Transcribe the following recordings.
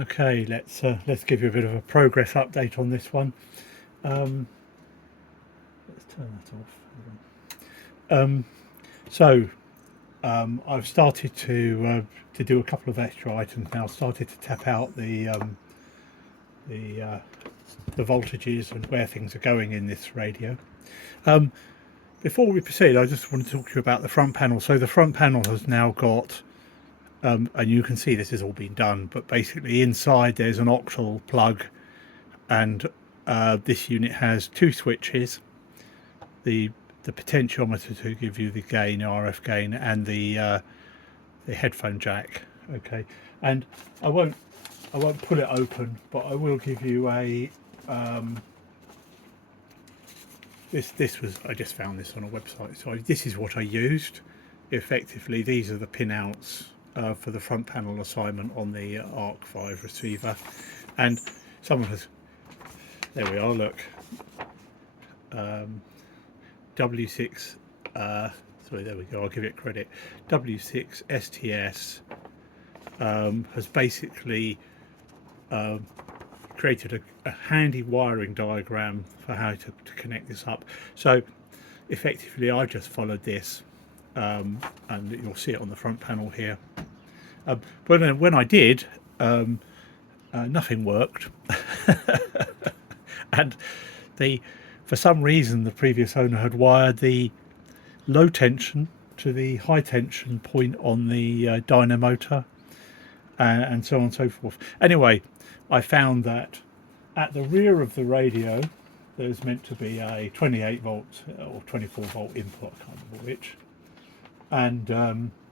Okay, let's give you a bit of a progress update on this one. Um, let's turn that off. I've started to do a couple of extra items now. Started to tap out the the voltages and where things are going in this radio. Um, Before we proceed, I just want to talk to you about the front panel. So the front panel has now got, and you can see this has all been done, but basically inside there's an octal plug, and this unit has two switches, the potentiometer to give you the gain, RF gain, and the headphone jack. Okay, and I won't pull it open, but I will give you a this was, I just found this on a website, so this is what I used. Effectively, these are the pinouts for the front panel assignment on the Arc 5 receiver, and someone has, there we are, look, W6 sorry, there we go, I'll give it credit. W6 STS has basically created a handy wiring diagram for how to connect this up. So effectively I just followed this, and you'll see it on the front panel here. But when I did, nothing worked. And for some reason the previous owner had wired the low tension to the high tension point on the dynamotor, and so on and so forth. Anyway, I found that at the rear of the radio there's meant to be a 28 volt or 24 volt input, I can't remember which, and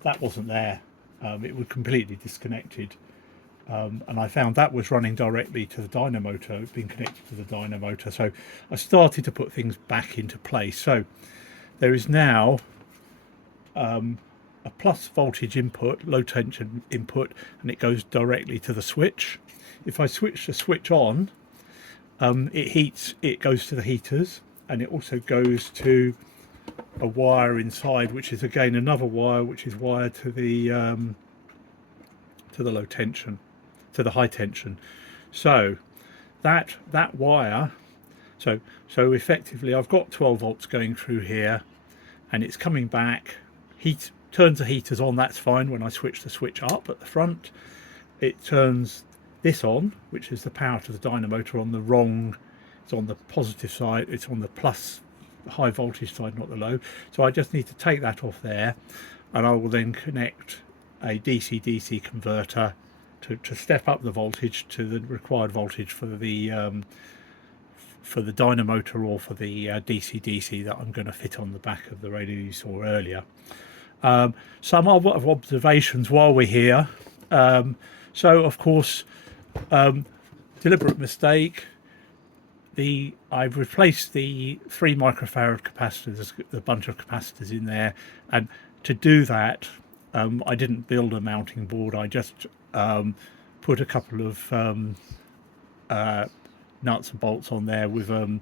that wasn't there. It was completely disconnected, and I found that was running directly to the dynamotor, being connected to the dynamotor. So I started to put things back into place. So there is now a plus voltage input, low tension input, and it goes directly to the switch. If I switch the switch on, it goes to the heaters, and it also goes to a wire inside, which is again another wire which is wired to the low tension, to the high tension. So that wire, so effectively I've got 12 volts going through here, and it's coming back. Turns the heaters on, that's fine. When I switch the switch up at the front, it turns this on, which is the power to the dynamotor on the wrong, it's on the positive side, it's on the plus high voltage side, not the low. So I just need to take that off there, and I will then connect a DC-DC converter to step up the voltage to the required voltage for the dynamotor, or for the DC-DC that I'm going to fit on the back of the radio you saw earlier. Some of observations while we're here. So of course, deliberate mistake. I've replaced the 3 microfarad capacitors, a bunch of capacitors in there, and to do that, I didn't build a mounting board. I just put a couple of nuts and bolts on there with a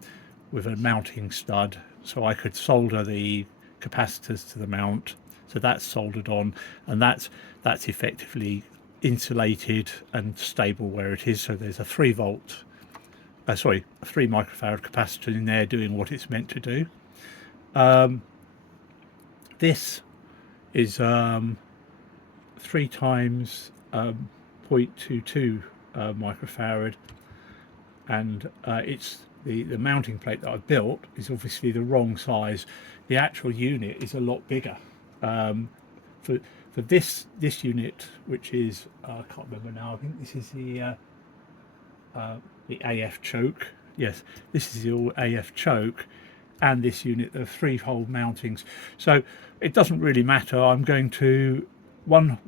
mounting stud, so I could solder the capacitors to the mount. So that's soldered on, and that's effectively insulated and stable where it is. So there's a 3 microfarad capacitor in there doing what it's meant to do. This is 3 times 0.22 microfarad, and it's the mounting plate that I've built is obviously the wrong size. The actual unit is a lot bigger. For this unit, which is I can't remember now, I think this is the AF choke. Yes, this is the AF choke, and this unit, the 3-hole mountings. So it doesn't really matter. I'm going to one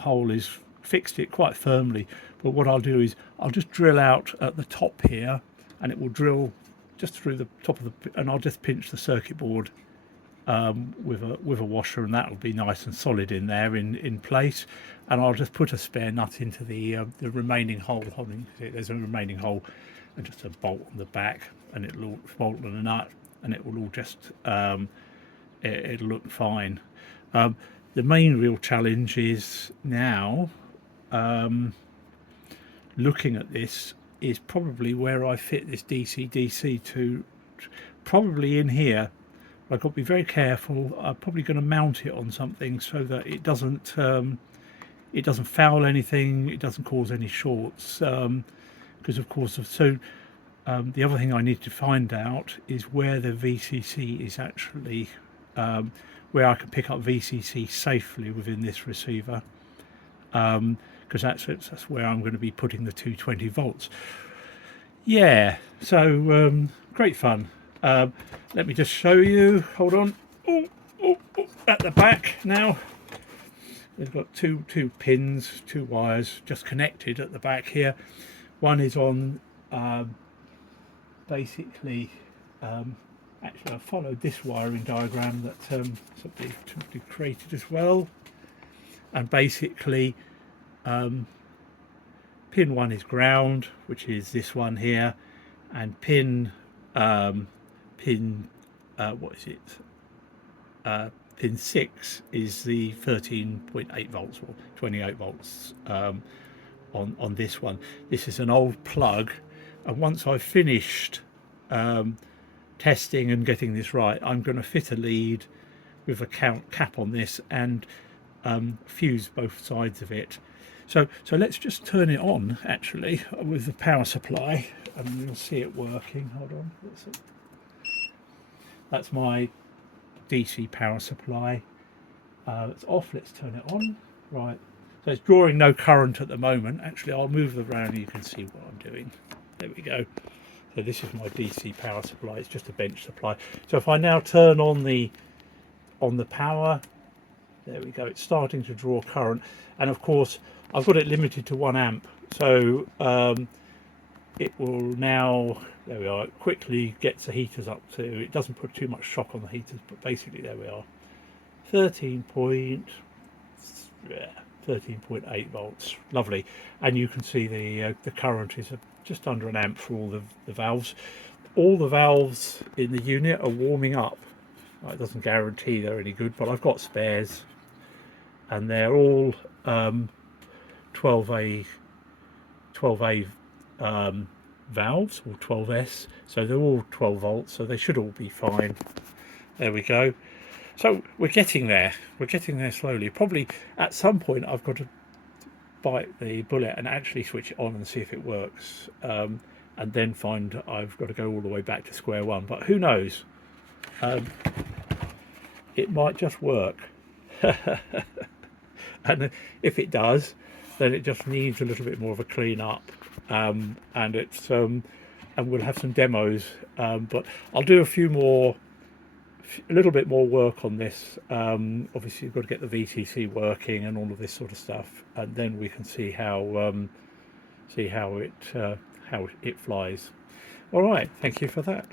hole is fixed it quite firmly, but what I'll do is I'll just drill out at the top here, and it will drill just through the top of the, and I'll just pinch the circuit board with a washer, and that'll be nice and solid in there in place. And I'll just put a spare nut into the remaining hole. There's a remaining hole, and just a bolt on the back, and it'll all bolt on a nut, and it will all just it'll look fine. The main real challenge is now looking at this is probably where I fit this DC-DC to, probably in here. I've got to be very careful. I'm probably going to mount it on something so that it doesn't foul anything, it doesn't cause any shorts, because of course the other thing I need to find out is where the VCC is actually, where I can pick up VCC safely within this receiver, because that's where I'm going to be putting the 220 volts. Yeah, so great fun. Let me just show you. Hold on. At the back now, we've got two pins, two wires just connected at the back here. One is on basically, actually I followed this wiring diagram that somebody created as well, and basically pin 1 is ground, which is this one here, and pin what is it, pin 6 is the 13.8 volts or 28 volts on this one. This is an old plug, and once I've finished testing and getting this right, I'm going to fit a lead with a cap on this and fuse both sides of it. So let's just turn it on actually with the power supply, and you'll see it working. Hold on, that's my DC power supply. It's off. Let's turn it on. Right, so it's drawing no current at the moment. Actually, I'll move it around and you can see what I'm doing. There we go. So this is my DC power supply. It's just a bench supply. So if I now turn on the power, there we go, it's starting to draw current, and of course I've got it limited to 1 amp, so it will now, there we are, it quickly gets the heaters up to, it doesn't put too much shock on the heaters, but basically there we are, 13.8 volts, lovely. And you can see the current is just under 1 amp for all the valves. All the valves in the unit are warming up. It doesn't guarantee they're any good, but I've got spares, and they're all 12A valves, or 12S, so they're all 12 volts, so they should all be fine. There we go. So we're getting there slowly. Probably at some point I've got to bite the bullet and actually switch it on and see if it works, and then find I've got to go all the way back to square one, but who knows, it might just work. And if it does, then it just needs a little bit more of a clean up, and it's and we'll have some demos, but I'll do a little bit more work on this. Obviously you've got to get the VCC working and all of this sort of stuff, and then we can see how it flies. All right, thank you for that.